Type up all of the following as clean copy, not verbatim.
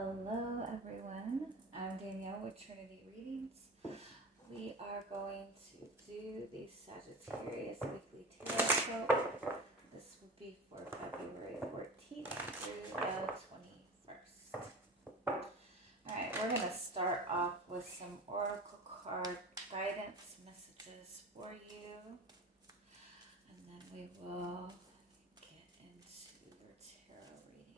Hello everyone, I'm Danielle with Trinity Readings. We are going to do the Sagittarius Weekly Tarotscope. This will be for February 14th through the 21st. Alright, we're going to start off with some oracle card guidance messages for you. And then we will get into your tarot reading.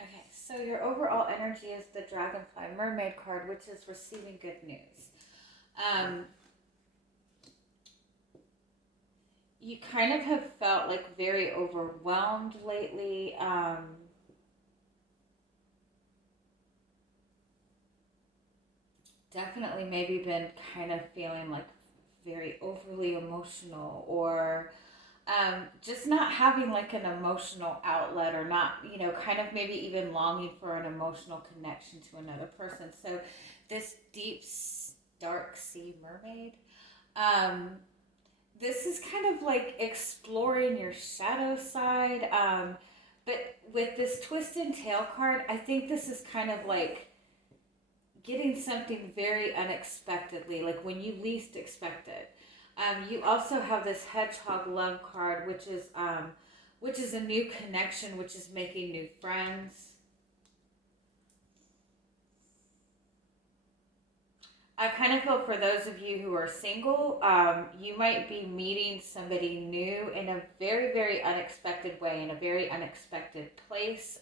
Okay, so your overall energy is the Dragonfly Mermaid card, which is receiving good news. You kind of have felt like very overwhelmed lately. Definitely maybe been kind of feeling like very overly emotional, or just not having like an emotional outlet, or not, kind of maybe even longing for an emotional connection to another person. So this deep, dark sea mermaid, this is kind of like exploring your shadow side. But with this twist and tail card, I think this is kind of like getting something very unexpectedly, like when you least expect it. You also have this hedgehog love card, which is a new connection, which is making new friends. I kind of feel for those of you who are single, you might be meeting somebody new in a very, very unexpected way, in a very unexpected place.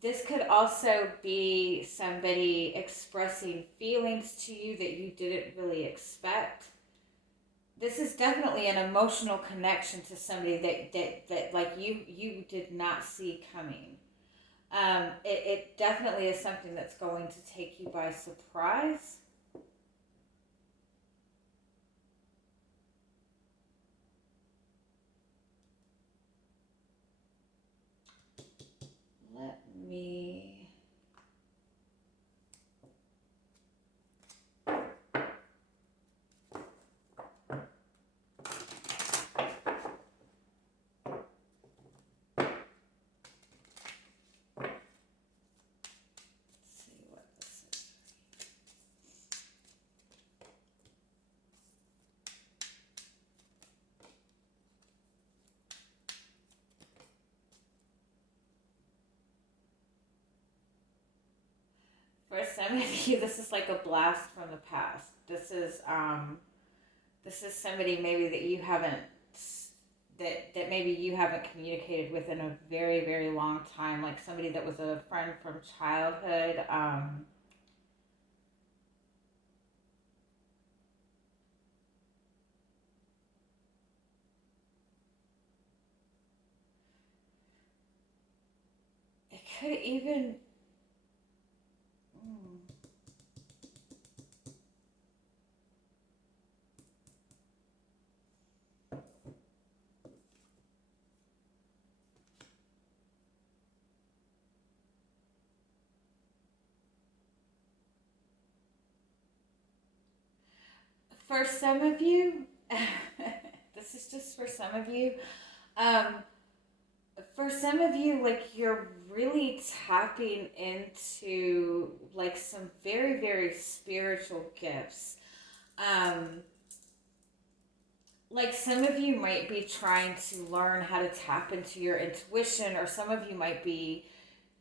This could also be somebody expressing feelings to you that you didn't really expect. This is definitely an emotional connection to somebody that like you did not see coming. It definitely is something that's going to take you by surprise. Let me... For some of you, this is like a blast from the past. This is somebody maybe that you haven't that maybe you haven't communicated with in a very, very long time, like somebody that was a friend from childhood. It could even... For some of you, this is just for some of you. For some of you, like, you're really tapping into like some very, very spiritual gifts. Like, some of you might be trying to learn how to tap into your intuition, or some of you might be,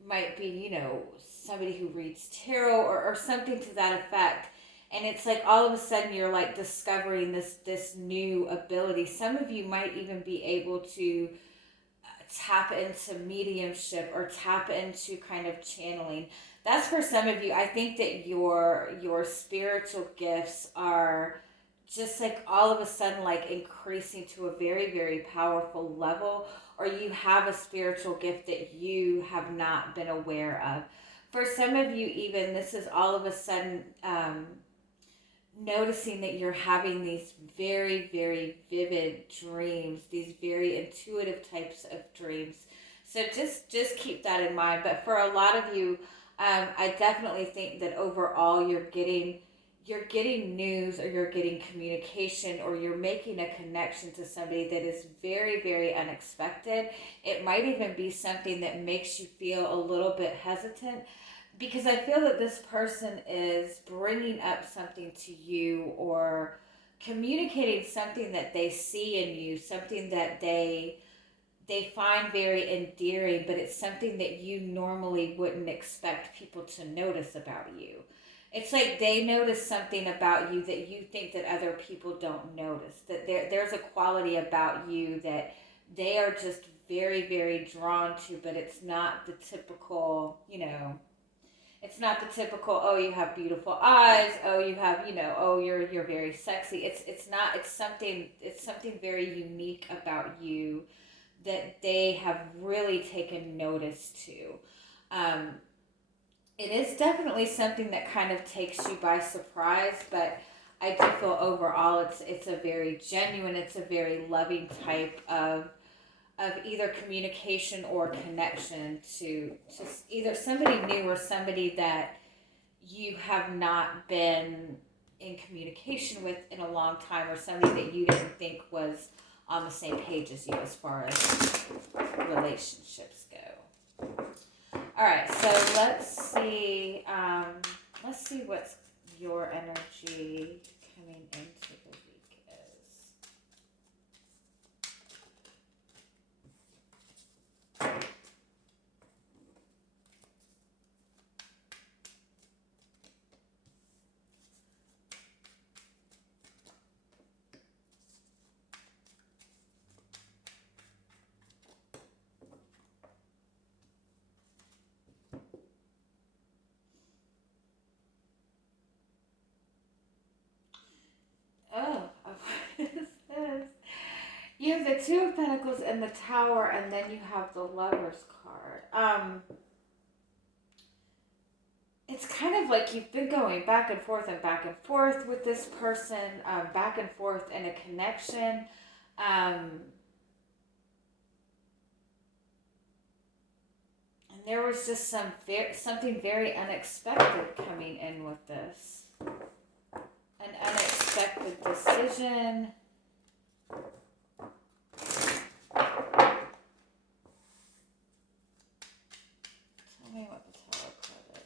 somebody who reads tarot, or something to that effect. And it's like all of a sudden you're like discovering this new ability. Some of you might even be able to tap into mediumship, or tap into kind of channeling. That's for some of you. I think that your spiritual gifts are just like all of a sudden like increasing to a very, very powerful level, or you have a spiritual gift that you have not been aware of. For some of you, even, this is all of a sudden noticing that you're having these very, very vivid dreams, these very intuitive types of dreams. So just keep that in mind. But for a lot of you, I definitely think that overall you're getting news, or you're getting communication, or you're making a connection to somebody that is very, very unexpected. It might even be something that makes you feel a little bit hesitant, because I feel that this person is bringing up something to you, or communicating something that they see in you, something that they find very endearing, but it's something that you normally wouldn't expect people to notice about you. It's like they notice something about you that you think that other people don't notice. That there's a quality about you that they are just very, very drawn to, but it's not the typical, it's not the typical, oh, you have beautiful eyes, oh, you have, oh, you're very sexy. It's not, it's something very unique about you that they have really taken notice to. Um, it is definitely something that kind of takes you by surprise, but I do feel overall it's a very genuine, it's a very loving type of either communication or connection to either somebody new or somebody that you have not been in communication with in a long time, or somebody that you didn't think was on the same page as you as far as relationships go. All right, so let's see. Let's see what's your energy coming into the week is. Oh, what is this? You have the Two of Pentacles and the Tower, and then you have the Lover's card. It's kind of like you've been going back and forth with this person, back and forth in a connection. And there was just something very unexpected coming in with this. An unexpected decision. Tell me what the Tower card is.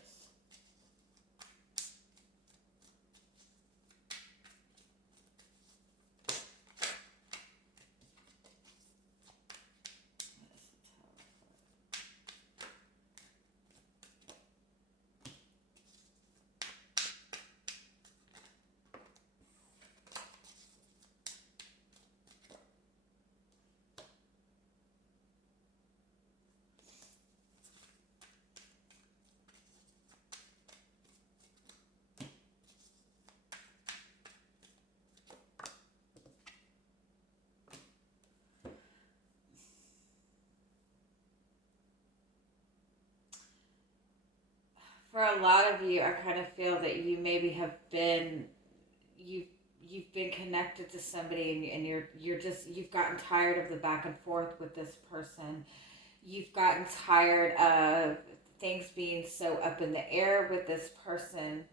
For a lot of you, I kind of feel that you maybe have been you've been connected to somebody, and you've gotten tired of the back and forth with this person. You've gotten tired of things being so up in the air with this person.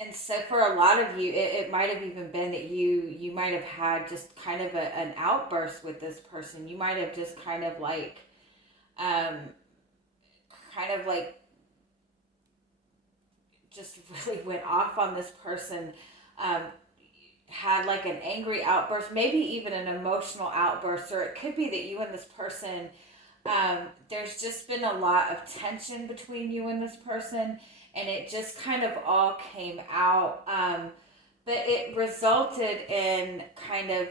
And so for a lot of you, it might have even been that you might have had just kind of an outburst with this person. You might have just um, kind of like just really went off on this person, um, had like an angry outburst, maybe even an emotional outburst, or it could be that you and this person, there's just been a lot of tension between you and this person, and it just kind of all came out. But it resulted in kind of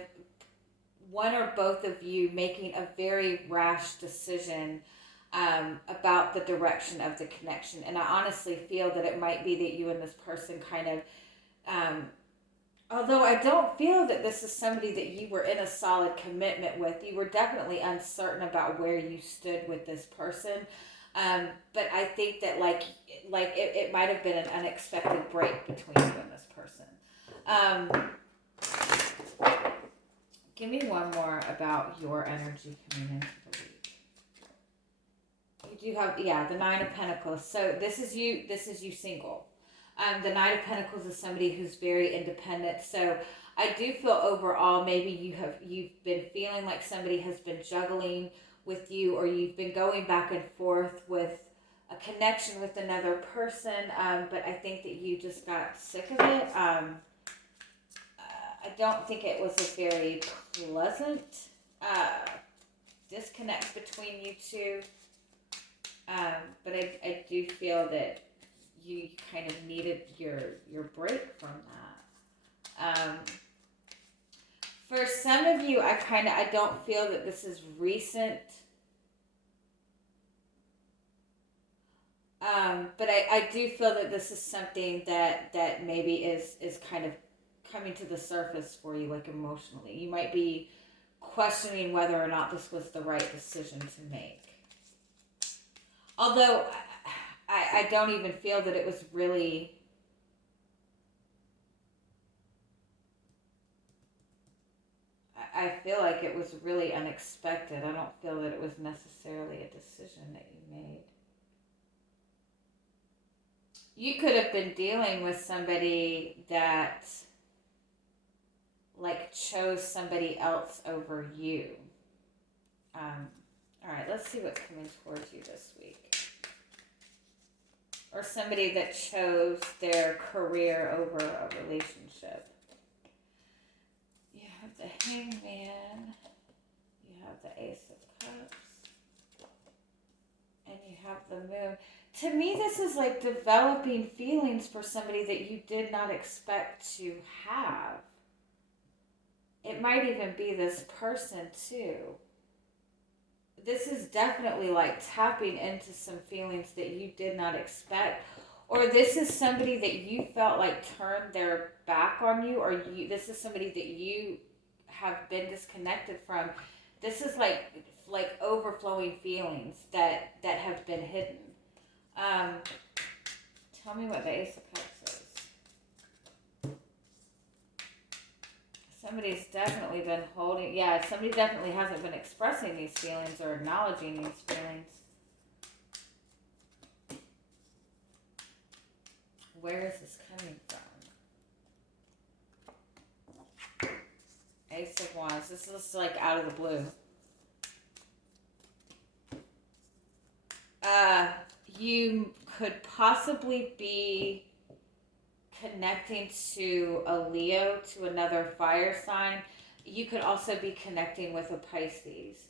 one or both of you making a very rash decision about the direction of the connection. And I honestly feel that it might be that you and this person kind of, although I don't feel that this is somebody that you were in a solid commitment with, you were definitely uncertain about where you stood with this person. But I think that it might have been an unexpected break between you and this person. Give me one more about your energy coming into the week. You do have, yeah, the Nine of Pentacles. So this is you single. The Nine of Pentacles is somebody who's very independent. So I do feel overall maybe you've been feeling like somebody has been juggling with you, or you've been going back and forth with a connection with another person. But I think that you just got sick of it. I don't think it was a very pleasant disconnect between you two. But I do feel that you kind of needed your break from that. For some of you, I don't feel that this is recent. But I do feel that this is something that maybe is kind of coming to the surface for you, like emotionally. You might be questioning whether or not this was the right decision to make. Although I don't even feel that it was really... I feel like it was really unexpected. I don't feel that it was necessarily a decision that you made. You could have been dealing with somebody that like chose somebody else over you. All right, let's see what's coming towards you this week. Or somebody that chose their career over a relationship. You have the Hangman. You have the Ace of Cups. And you have the Moon. To me, this is like developing feelings for somebody that you did not expect to have. It might even be this person too. This is definitely like tapping into some feelings that you did not expect. Or this is somebody that you felt like turned their back on you, or this is somebody that you have been disconnected from. This is like overflowing feelings that have been hidden. Tell me what the Ace of Cups is. Somebody's definitely been holding... Yeah, somebody definitely hasn't been expressing these feelings or acknowledging these feelings. Where is this coming from? Ace of Wands. This is like out of the blue. You could possibly be connecting to a Leo, to another fire sign. You could also be connecting with a Pisces.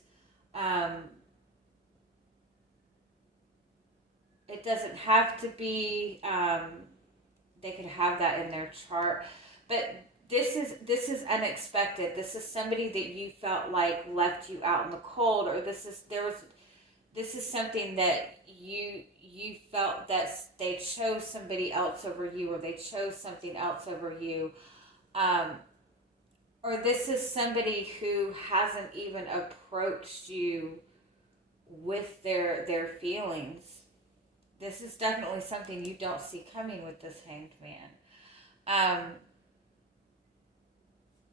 It doesn't have to be, they could have that in their chart, but this is unexpected. This is somebody that you felt like left you out in the cold, or this is something that you felt that they chose somebody else over you, or they chose something else over you, or this is somebody who hasn't even approached you with their feelings. This is definitely something you don't see coming with this Hanged Man.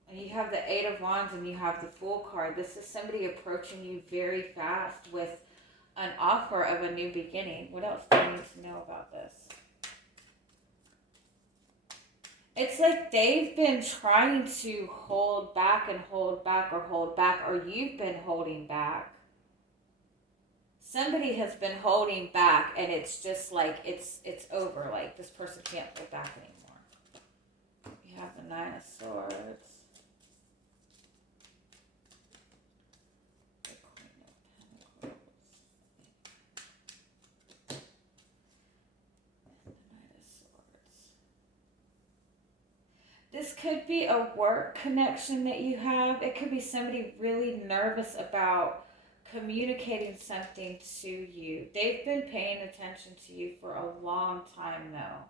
And you have the Eight of Wands and you have the Fool card. This is somebody approaching you very fast with an offer of a new beginning. What else do you need to know about this? It's like they've been trying to hold back, or you've been holding back. Somebody has been holding back, and it's just like it's over. Like this person can't hold back anymore. You have the Nine of Swords. This could be a work connection that you have. It could be somebody really nervous about communicating something to you. They've been paying attention to you for a long time though.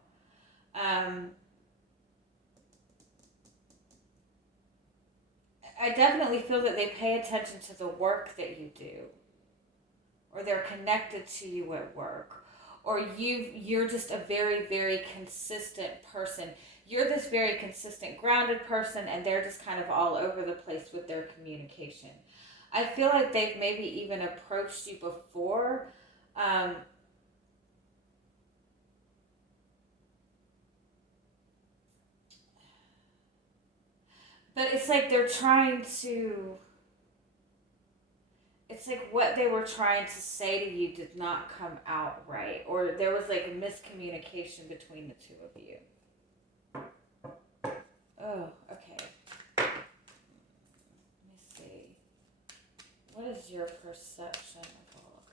I definitely feel that they pay attention to the work that you do, or they're connected to you at work, or you're just a very, very consistent person. You're this very consistent, grounded person, and they're just kind of all over the place with their communication. I feel like they've maybe even approached you before, Um, but it's like they're trying to, it's like what they were trying to say to you did not come out right, or there was like a miscommunication between the two of you. Oh, okay. Let me see. What is your perception of all of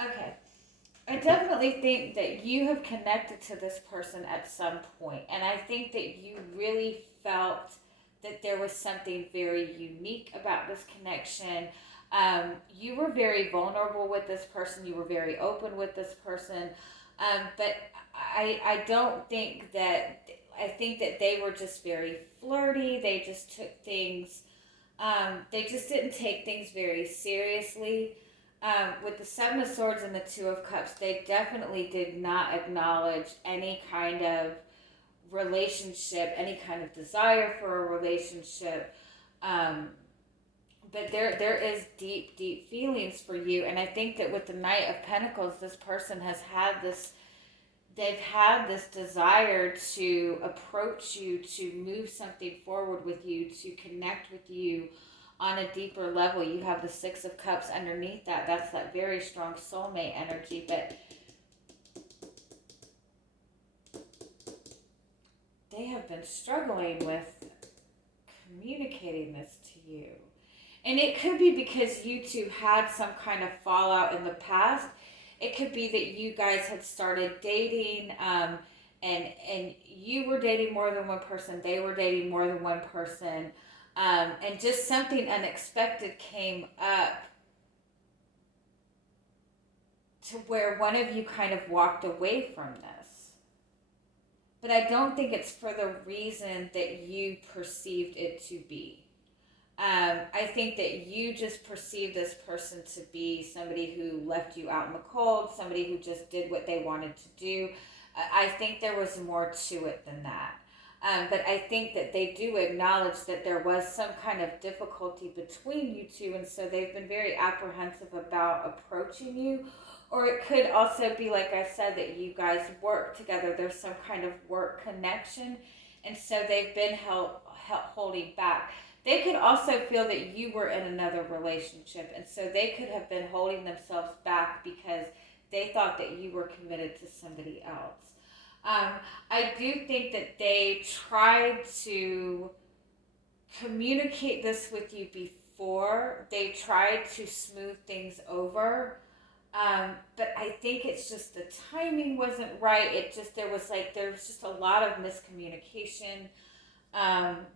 this? Okay. I definitely think that you have connected to this person at some point, and I think that you really felt that there was something very unique about this connection. You were very vulnerable with this person. You were very open with this person, but I don't think that. I think that they were just very flirty. They just took things. They just didn't take things very seriously. With the Seven of Swords and the Two of Cups, they definitely did not acknowledge any kind of relationship, any kind of desire for a relationship. Um, but there is deep, deep feelings for you, and I think that with the Knight of Pentacles, this person has had this. They've had this desire to approach you, to move something forward with you, to connect with you on a deeper level. You have the Six of Cups underneath that. That's that very strong soulmate energy. But they have been struggling with communicating this to you. And it could be because you two had some kind of fallout in the past. It could be that you guys had started dating, and you were dating more than one person. They were dating more than one person. And just something unexpected came up to where one of you kind of walked away from this. But I don't think it's for the reason that you perceived it to be. I think that you just perceive this person to be somebody who left you out in the cold, somebody who just did what they wanted to do. I think there was more to it than that. But I think that they do acknowledge that there was some kind of difficulty between you two, and so they've been very apprehensive about approaching you. Or it could also be, like I said, that you guys work together. There's some kind of work connection, and so they've been holding back. They could also feel that you were in another relationship, and so they could have been holding themselves back because they thought that you were committed to somebody else. I do think that they tried to communicate this with you before. They tried to smooth things over. But I think it's just the timing wasn't right. There was just a lot of miscommunication. Um,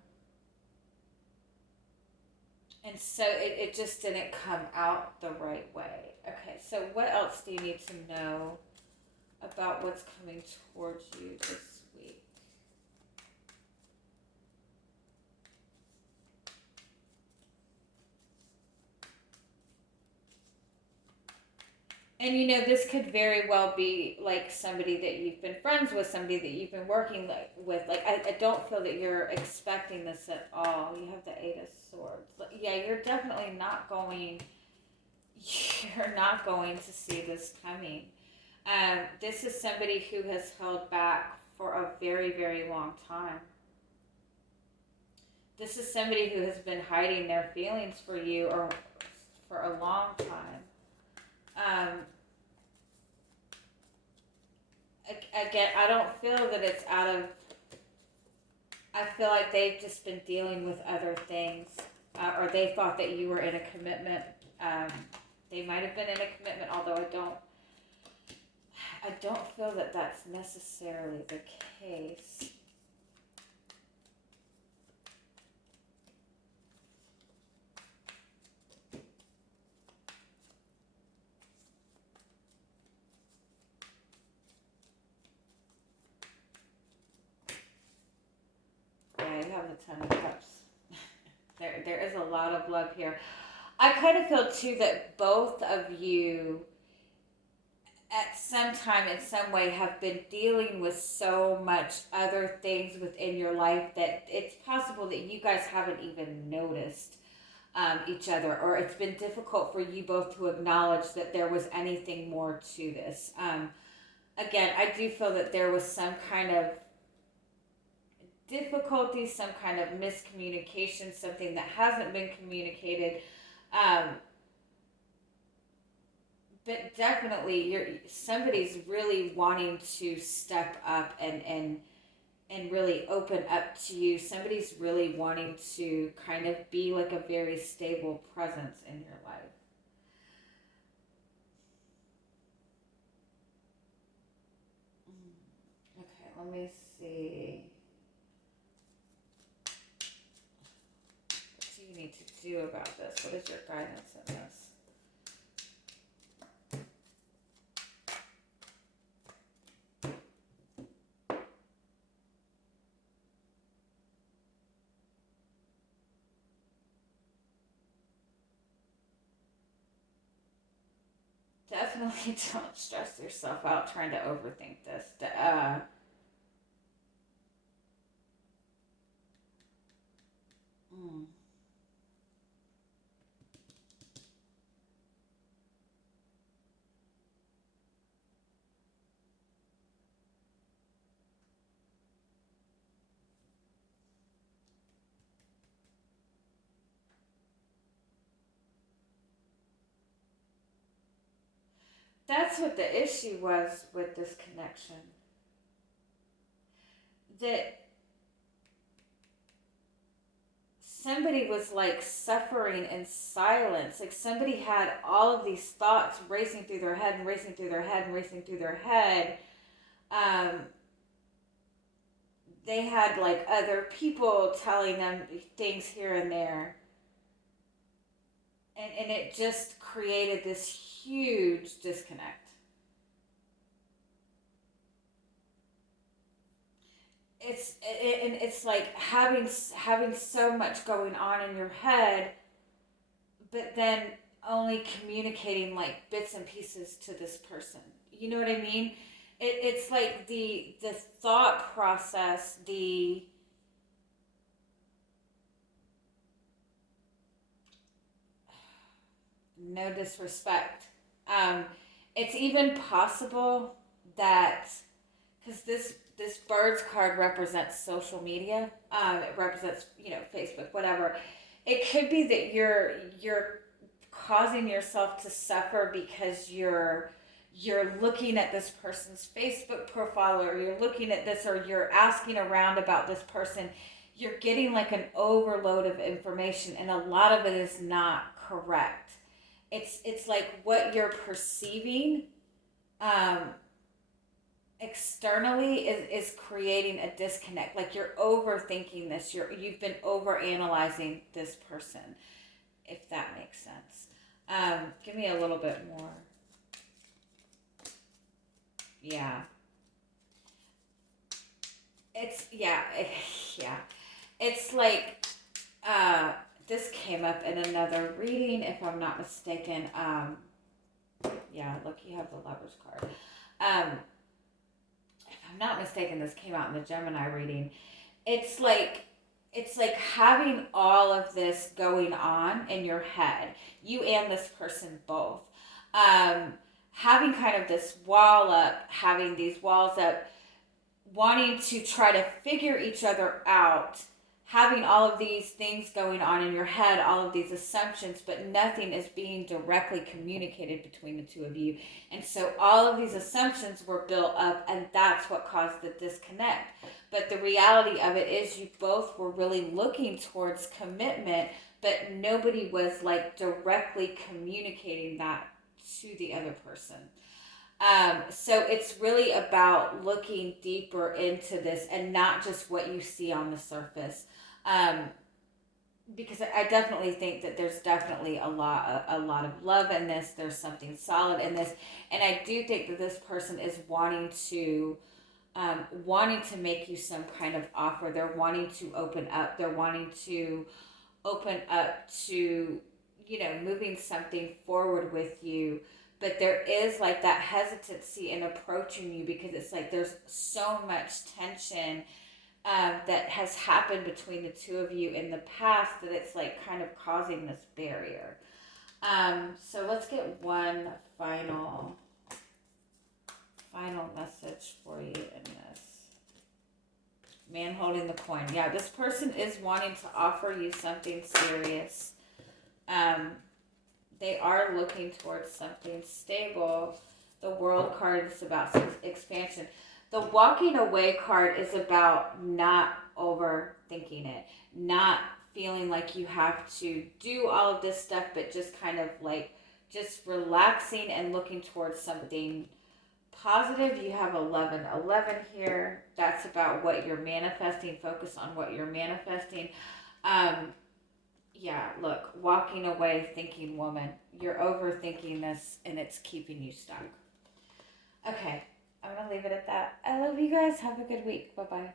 And so it just didn't come out the right way. Okay, so what else do you need to know about what's coming towards you this week? And this could very well be like somebody that you've been friends with, somebody that you've been working with. Like, I don't feel that you're expecting this at all. You have the Eight of Swords. Yeah, you're definitely not going, you're not going to see this coming. This is somebody who has held back for a very, very long time. This is somebody who has been hiding their feelings for you or for a long time. Again, I don't feel that it's out of. I feel like they've just been dealing with other things, or they thought that you were in a commitment. They might have been in a commitment, although I don't feel that that's necessarily the case. Yeah, you have the Ten of Cups. There is a lot of love here. I kind of feel too that both of you at some time in some way have been dealing with so much other things within your life that it's possible that you guys haven't even noticed each other, or it's been difficult for you both to acknowledge that there was anything more to this. Again, I do feel that there was some kind of difficulty, some kind of miscommunication, something that hasn't been communicated. Um, but definitely, somebody's really wanting to step up and really open up to you. Somebody's really wanting to kind of be like a very stable presence in your life. Okay, let me see. What do you need to do about this? What is your guidance in this? Definitely don't stress yourself out trying to overthink this. Mm. That's what the issue was with this connection. That somebody was like suffering in silence. Like somebody had all of these thoughts racing through their head and racing through their head and racing through their head. Um, they had like other people telling them things here and there. And it just created this huge disconnect. It's like having so much going on in your head, but then only communicating like bits and pieces to this person. You know what I mean? It's like the thought process, the no disrespect. Um, it's even possible that because this bird's card represents social media. It represents Facebook, whatever. It could be that you're causing yourself to suffer because you're looking at this person's Facebook profile, or you're looking at this, or you're asking around about this person. You're getting like an overload of information, and a lot of it is not correct. It's like what you're perceiving um, externally is creating a disconnect. Like you're overthinking this. You've been over analyzing this person, if that makes sense. Give me a little bit more. Yeah. It's yeah, yeah. It's like this came up in another reading, if I'm not mistaken. Yeah, look, you have the Lover's card. If I'm not mistaken, this came out in the Gemini reading. It's like it's like having all of this going on in your head, you and this person both. Um, Having kind of this wall up, having these walls up, wanting to try to figure each other out, having all of these things going on in your head, all of these assumptions, but nothing is being directly communicated between the two of you. And so all of these assumptions were built up, and that's what caused the disconnect. But the reality of it is, you both were really looking towards commitment, but nobody was like directly communicating that to the other person. So it's really about looking deeper into this and not just what you see on the surface. Um, because I definitely think that there's definitely a lot of love in this. There's something solid in this, and I do think that this person is wanting to make you some kind of offer. They're wanting to open up. They're wanting to open up to moving something forward with you. But there is like that hesitancy in approaching you because it's like there's so much tension that has happened between the two of you in the past that it's like kind of causing this barrier. So let's get one final message for you in this. Man holding the coin. Yeah, this person is wanting to offer you something serious. They are looking towards something stable. The World card is about expansion. The walking away card is about not overthinking it, not feeling like you have to do all of this stuff, but just kind of like just relaxing and looking towards something positive. You have 11 here. That's about what you're manifesting. Focus on what you're manifesting. Yeah, look, walking away thinking woman. You're overthinking this and it's keeping you stuck. Okay, I'm going to leave it at that. I love you guys. Have a good week. Bye-bye.